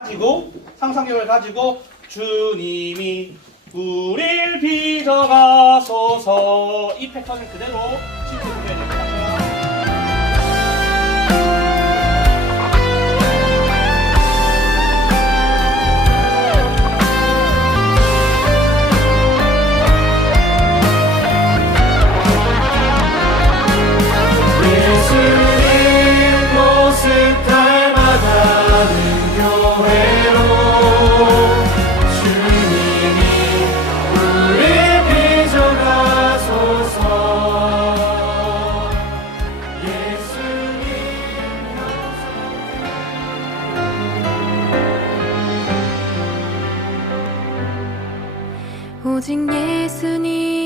가지고 상상력을 가지고 주님이 우릴 빚어가소서 이 패턴을 그대로 실제해야 됩니다. 오직 예수님